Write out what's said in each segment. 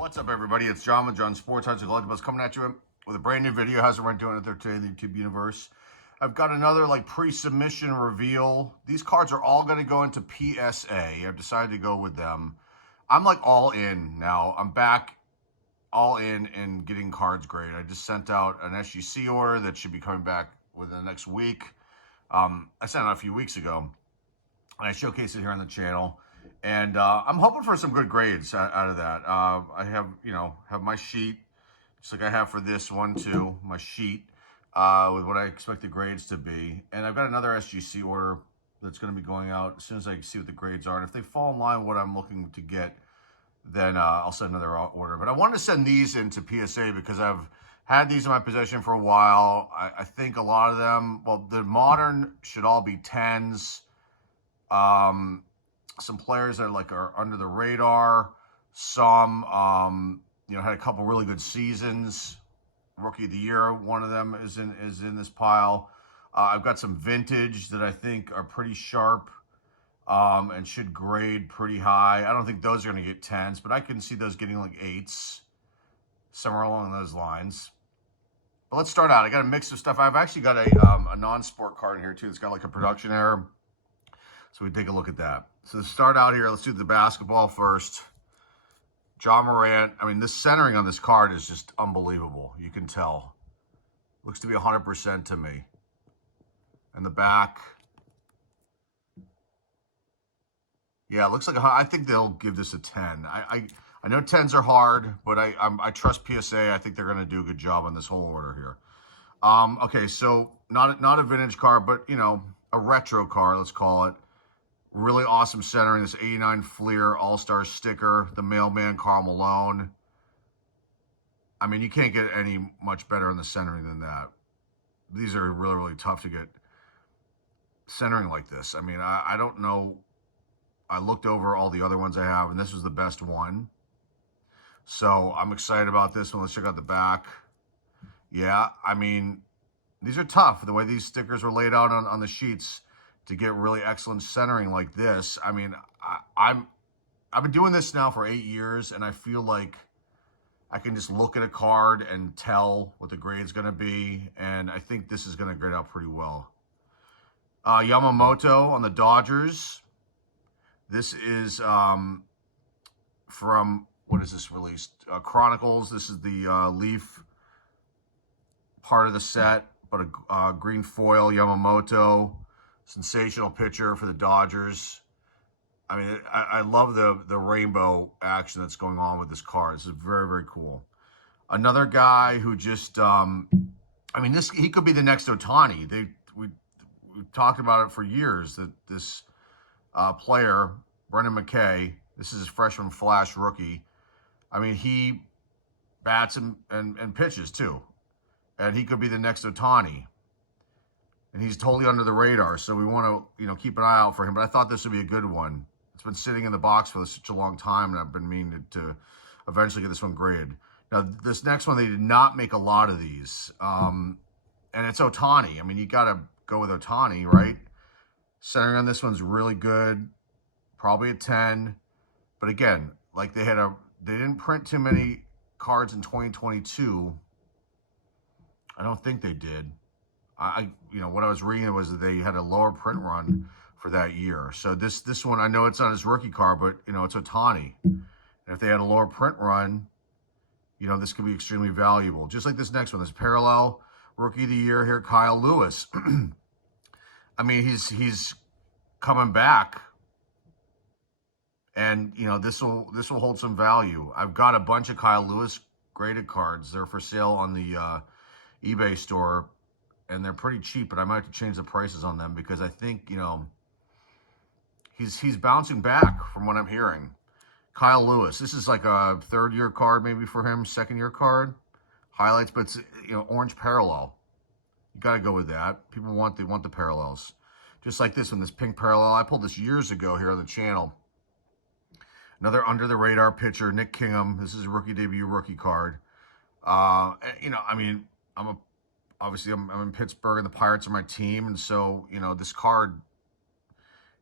What's up, everybody? It's John with John Sports Cards and Collectibles coming at you with a brand new video. How's everyone doing out there today in the YouTube universe? I've got another pre-submission reveal. These cards are all going to go into PSA. I've decided to go with them. I'm all in now. I'm back all in and getting cards graded. I just sent out an SGC order that should be coming back within the next week. I sent it out a few weeks ago, and I showcased it here on the channel. And I'm hoping for some good grades out of that. I have, have my sheet, just like I have for this one too, my sheet with what I expect the grades to be. And I've got another SGC order that's going to be going out as soon as I see what the grades are. And if they fall in line with what I'm looking to get, then I'll send another order. But I wanted to send these into PSA because I've had these in my possession for a while. I think a lot of them, well, the modern should all be 10s. Some players that are under the radar. Some, had a couple really good seasons. Rookie of the Year, one of them is in this pile. I've got some vintage that I think are pretty sharp and should grade pretty high. I don't think those are going to get 10s, but I can see those getting 8s, somewhere along those lines. But let's start out. I got a mix of stuff. I've actually got a non-sport card in here too. It's got a production error. So we take a look at that. So to start out here, let's do the basketball first. Ja Morant. I mean, this centering on this card is just unbelievable. You can tell. Looks to be 100% to me. And the back. Yeah, it looks like I think they'll give this a 10. I know 10s are hard, but I trust PSA. I think they're going to do a good job on this whole order here. Okay, so not a vintage card, but a retro card, let's call it. Really awesome centering. This 89 Fleer All-Star sticker. The mailman, Karl Malone. I mean, you can't get any much better on the centering than that. These are really, really tough to get centering like this. I mean, I don't know. I looked over all the other ones I have, and this was the best one. So I'm excited about this one. Let's check out the back. Yeah, I mean, these are tough. The way these stickers are laid out on the sheets to get really excellent centering like this. I mean, I've been doing this now for 8 years, and I feel like I can just look at a card and tell what the grade's going to be, and I think this is going to grade out pretty well. Yamamoto on the Dodgers. This is from, what is this released? Chronicles. This is the Leaf part of the set, but a green foil Yamamoto. Sensational pitcher for the Dodgers. I mean, I love the rainbow action that's going on with this card. This is very, very cool. Another guy who just, I mean, he could be the next Ohtani. We've talked about it for years, that this player, Brendan McKay, this is his freshman flash rookie. I mean, he bats and pitches too. And he could be the next Ohtani. And he's totally under the radar, so we want to, keep an eye out for him. But I thought this would be a good one. It's been sitting in the box for such a long time, and I've been meaning to eventually get this one graded. Now, this next one, they did not make a lot of these. And it's Ohtani. I mean, you got to go with Ohtani, right? Centering on this one's really good. Probably a 10. But again, they didn't print too many cards in 2022. I don't think they did. What I was reading was that they had a lower print run for that year. So this one, I know it's not his rookie card, but it's Ohtani. And if they had a lower print run, this could be extremely valuable. Just like this next one, this parallel rookie of the year here, Kyle Lewis. I mean, he's coming back, and this will hold some value. I've got a bunch of Kyle Lewis graded cards. They're for sale on the eBay store. And they're pretty cheap, but I might have to change the prices on them because I think, he's bouncing back from what I'm hearing. Kyle Lewis. This is like a third-year card maybe for him, second-year card. Highlights, but it's, orange parallel. You got to go with that. People want the parallels. Just like this one, this pink parallel. I pulled this years ago here on the channel. Another under-the-radar pitcher, Nick Kingham. This is a rookie debut rookie card. I mean, obviously, I'm in Pittsburgh, and the Pirates are my team, and so, this card,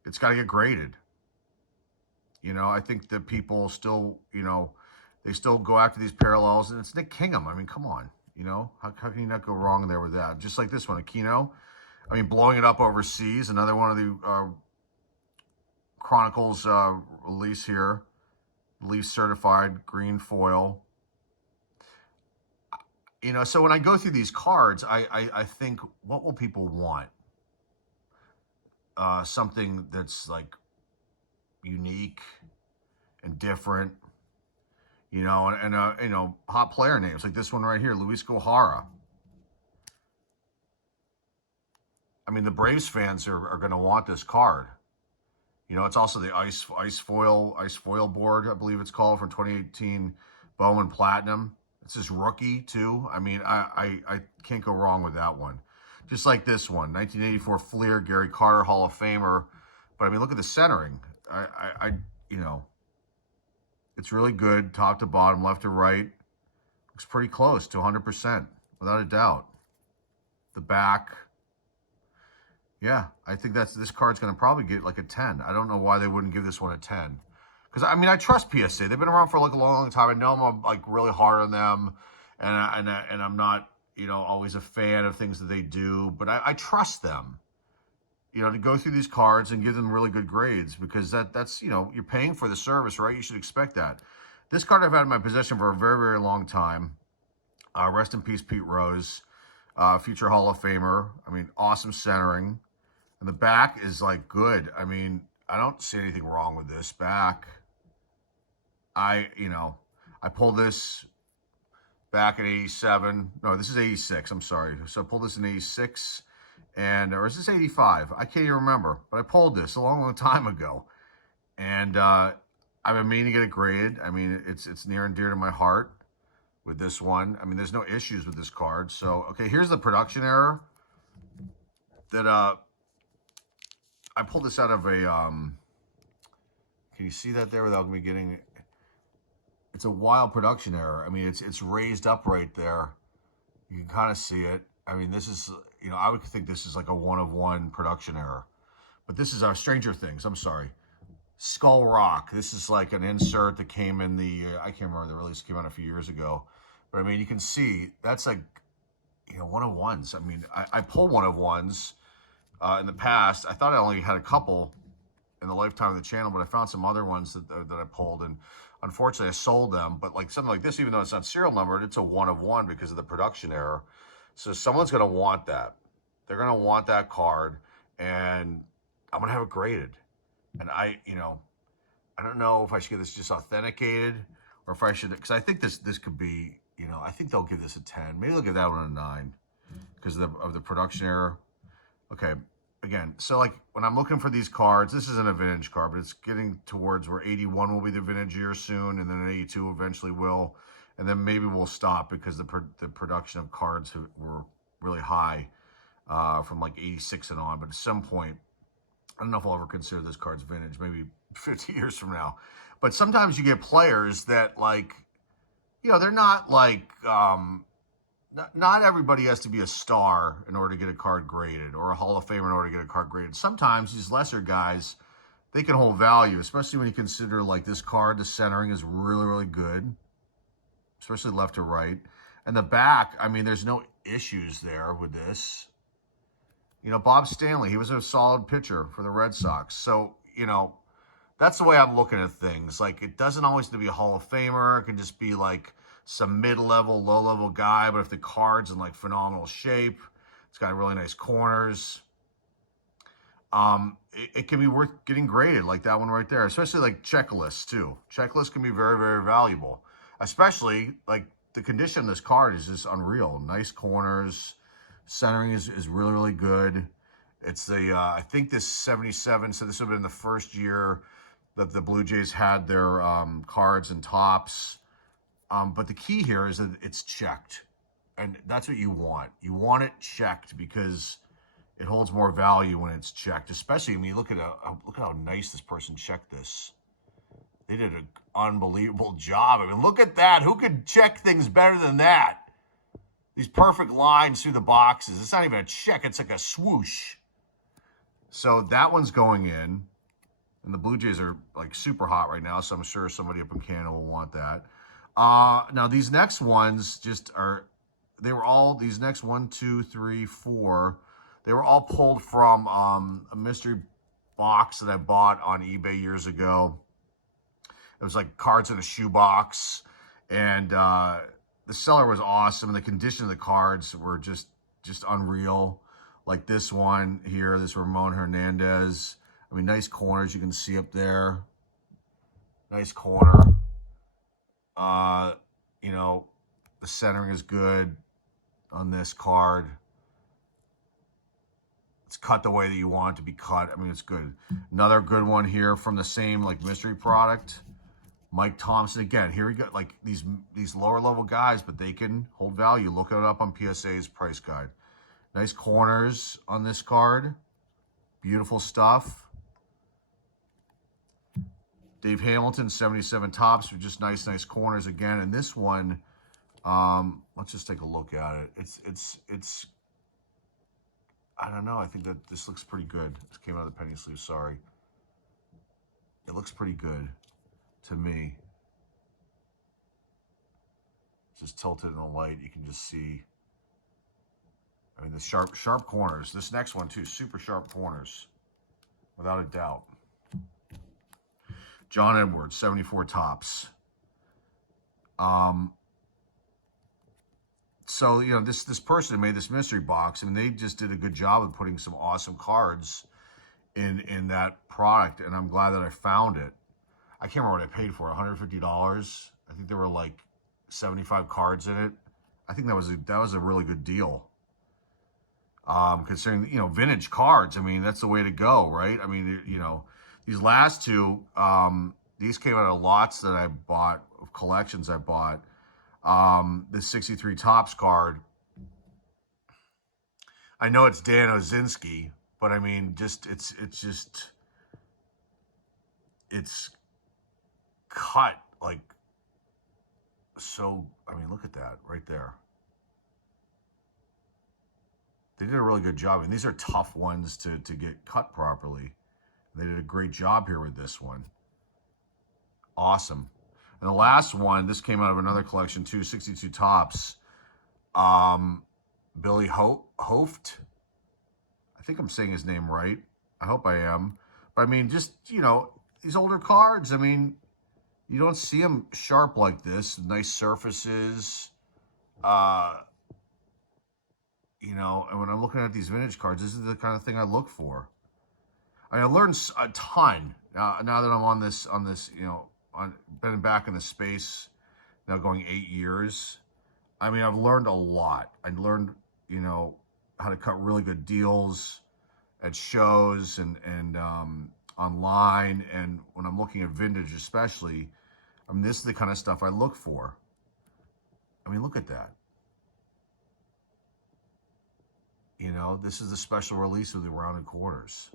it's got to get graded. I think that people still, they still go after these parallels, and it's Nick Kingham. I mean, come on, you know, how can you not go wrong there with that? Just like this one, Aquino. I mean, blowing it up overseas, another one of the Chronicles release here. Leaf certified, green foil. You know, so when I go through these cards, I think, what will people want? Something that's like unique and different, you know, and you know, hot player names like this one right here, Luis Gohara. I mean, the Braves fans are going to want this card. You know, it's also the ice foil board, I believe it's called, from 2018 Bowman Platinum. It's his rookie too. I mean, I can't go wrong with that one. Just like this one, 1984 Fleer, Gary Carter, Hall of Famer. But I mean, look at the centering. You know, it's really good, top to bottom, left to right. Looks pretty close to 100%, without a doubt. The back. Yeah, I think this card's going to probably get like a 10. I don't know why they wouldn't give this one a 10. Because, I mean, I trust PSA. They've been around for like a long, long time. I know I'm like really hard on them. And I'm not, you know, always a fan of things that they do. But I trust them, you know, to go through these cards and give them really good grades. Because that's, you know, you're paying for the service, right? You should expect that. This card I've had in my possession for a very, very long time. Rest in peace, Pete Rose. Future Hall of Famer. I mean, awesome centering. And the back is like good. I mean, I don't see anything wrong with this back. You know, I pulled this back in 87. No, this is 86. I'm sorry. So I pulled this in 86. Or is this 85? I can't even remember. But I pulled this a long, long time ago. And I've been meaning to get it graded. I mean, it's near and dear to my heart with this one. I mean, there's no issues with this card. So, okay, here's the production error that I pulled this out of a, can you see that there without me getting, it's a wild production error. I mean, it's raised up right there. You can kind of see it. I mean, this is, you know, I would think this is like a 1-of-1 production error. But this is our Stranger Things, I'm sorry. Skull Rock. This is like an insert that came in the, I can't remember, the release came out a few years ago. But I mean, you can see, that's like, you know, 1-of-1s. I mean, I pulled 1-of-1s. In the past. I thought I only had a couple in the lifetime of the channel, but I found some other ones that I pulled, and unfortunately I sold them. But like something like this, even though it's not serial numbered, it's a 1-of-1 because of the production error. So someone's going to want that. They're going to want that card, and I'm going to have it graded. And you know, I don't know if I should get this just authenticated or if I should, because I think this could be, you know, I think they'll give this a 10. Maybe they'll give that one a 9 because of the production error. Okay, again, so like when I'm looking for these cards, this isn't a vintage card, but it's getting towards where 81 will be the vintage year soon, and then 82 eventually will, and then maybe we'll stop because the production of cards were really high from like 86 and on. But at some point, I don't know if I'll ever consider this card's vintage, maybe 50 years from now. But sometimes you get players that like, you know, they're not like, not everybody has to be a star in order to get a card graded or a Hall of Famer in order to get a card graded. Sometimes these lesser guys, they can hold value, especially when you consider like this card, the centering is really, really good, especially left to right. And the back, I mean, there's no issues there with this. You know, Bob Stanley, he was a solid pitcher for the Red Sox. So, you know, that's the way I'm looking at things. Like, it doesn't always have to be a Hall of Famer. It can just be like some mid-level, low-level guy, but if the card's in like phenomenal shape, it's got really nice corners, it can be worth getting graded, like that one right there, especially like checklists too. Checklists can be very, very valuable, especially like the condition of this card is just unreal. Nice corners, centering is really, really good. It's the, I think this 77, so this would have been the first year that the Blue Jays had their cards and tops. But the key here is that it's checked, and that's what you want. You want it checked because it holds more value when it's checked. Especially when you look at how nice this person checked this. They did an unbelievable job. I mean, look at that. Who could check things better than that? These perfect lines through the boxes. It's not even a check. It's like a swoosh. So that one's going in, and the Blue Jays are like super hot right now. So I'm sure somebody up in Canada will want that. Now these next ones they were all, these next 1, 2, 3, 4, they were all pulled from a mystery box that I bought on eBay years ago. It was like cards in a shoebox, and the seller was awesome. The condition of the cards were just unreal. Like this one here, this Ramon Hernandez. I mean, nice corners you can see up there. Nice corner. You know, the centering is good on this card. It's cut the way that you want it to be cut. I mean, it's good. Another good one here from the same like mystery product. Mike Thompson again. Here we go. Like these lower level guys, but they can hold value. Look it up on PSA's price guide. Nice corners on this card. Beautiful stuff. Dave Hamilton, 77 tops with just nice corners again. And this one, let's just take a look at it. It's. I don't know. I think that this looks pretty good. This came out of the penny sleeve. Sorry. It looks pretty good to me. Just tilted in the light, you can just see. I mean, the sharp corners. This next one too, super sharp corners, without a doubt. John Edwards, 74 tops. So, you know, this person who made this mystery box, I mean, they just did a good job of putting some awesome cards in that product, and I'm glad that I found it. I can't remember what I paid for it, $150. I think there were like 75 cards in it. I think that was a really good deal. Considering, you know, vintage cards, I mean, that's the way to go, right? I mean, you know, these last two, these came out of lots that I bought, of collections I bought. The 63 tops card, I know it's Dan Ozinski, but I mean, it's cut like so. I mean, look at that right there. They did a really good job, and these are tough ones to get cut properly. They did a great job here with this one. Awesome. And the last one, this came out of another collection too, 62 tops. Billy Hoft. I think I'm saying his name right. I hope I am. But I mean, just, you know, these older cards, I mean, you don't see them sharp like this. Nice surfaces. You know, and when I'm looking at these vintage cards, this is the kind of thing I look for. I mean, I learned a ton now that I'm on this, you know, been back in the space now going 8 years. I mean, I've learned a lot. I learned, you know, how to cut really good deals at shows and online. And when I'm looking at vintage especially, I mean, this is the kind of stuff I look for. I mean, look at that. You know, this is the special release of the rounded quarters,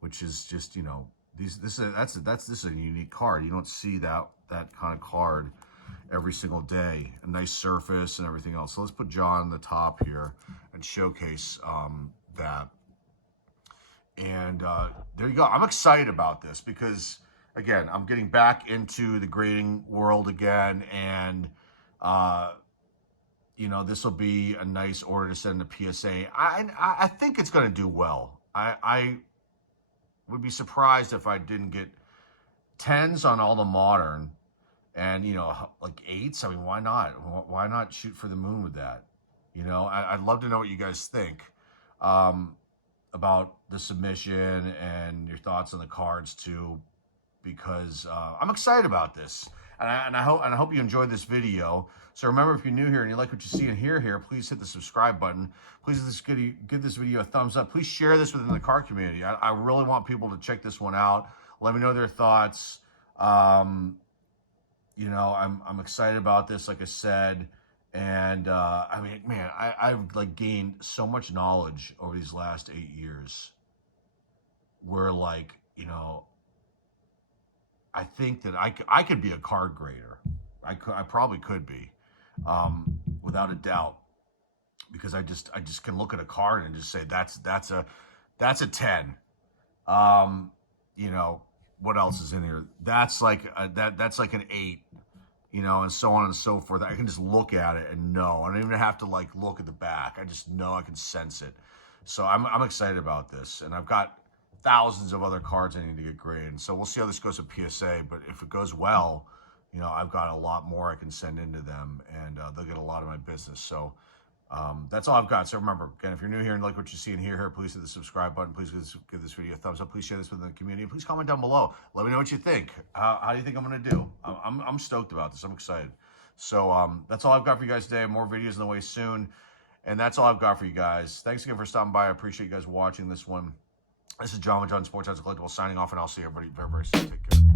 which is just, you know, this is a unique card. You don't see that kind of card every single day. A nice surface and everything else. So let's put John on the top here and showcase that. And there you go. I'm excited about this because, again, I'm getting back into the grading world again, and you know, this will be a nice order to send to PSA. I think it's going to do well. I would be surprised if I didn't get 10s on all the modern, and, you know, like 8s. I mean, why not? Why not shoot for the moon with that? You know, I'd love to know what you guys think about the submission and your thoughts on the cards too, because I'm excited about this, and I hope you enjoyed this video. So remember, if you're new here and you like what you see and hear here, please hit the subscribe button. Please give this video a thumbs up. Please share this within the card community. I really want people to check this one out. Let me know their thoughts. You know, I'm excited about this, like I said. And I mean, man, I've like gained so much knowledge over these last 8 years. Where, like, you know, I think that I could be a card grader. I probably could be, without a doubt, because I just can look at a card and just say that's a 10. You know, what else is in here? That's like that's like an 8. you know, and so on and so forth. I can just look at it and know. I don't even have to like look at the back. I just know, I can sense it. So I'm excited about this, and I've got thousands of other cards I need to get graded. So we'll see how this goes at PSA, but if it goes well, you know, I've got a lot more I can send into them, and they'll get a lot of my business. So that's all I've got. So remember, again, if you're new here and like what you see and hear here, please hit the subscribe button. Please give this video a thumbs up. Please share this with the community. Please comment down below. Let me know what you think. How do you think I'm going to do? I'm stoked about this. I'm excited. So that's all I've got for you guys today. More videos on the way soon. And that's all I've got for you guys. Thanks again for stopping by. I appreciate you guys watching this one. This is John with John Sports House Collectibles signing off, and I'll see everybody very, very soon. Take care.